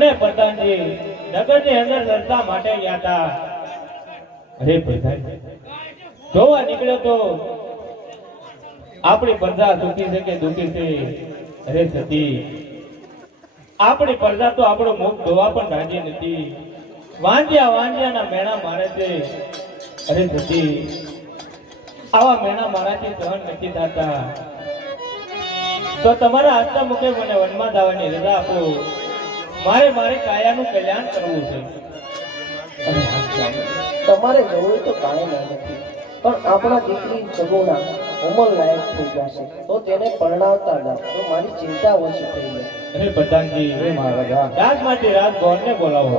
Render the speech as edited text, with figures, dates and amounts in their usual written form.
અને પ્રધાનજી નગરની અંદર રસ્તા માટે ગયા હતા. અરે પ્રધાન જોવા નીકળ્યો તો આપણી પ્રજા દુખી છે કે દુખી છે? અરે સતી આપણી પ્રજા તો આપણો મુખ ધોવા પણ રાજી નથી. વાંજ્યાના મેણા મારે છે. અરે સતી આવા મેણા મારાથી સહન નથી થતા. તો તમારા હાથના મુખે મને વનમાં જવાની રજા આપો. મારે કાયાનું કલ્યાણ કરવું છે. તમારે જવું તો કાંઈ નથી, પણ આપણા દીકરી સગુણા ઉંમર લાયક થઈ જશે તો તેને પરણાવતા જાવ તો મારી ચિંતા ઓછી થઈ જાય. અરે પ્રધાનજી, રાજ માટે રાજ ગોળને બોલાવો.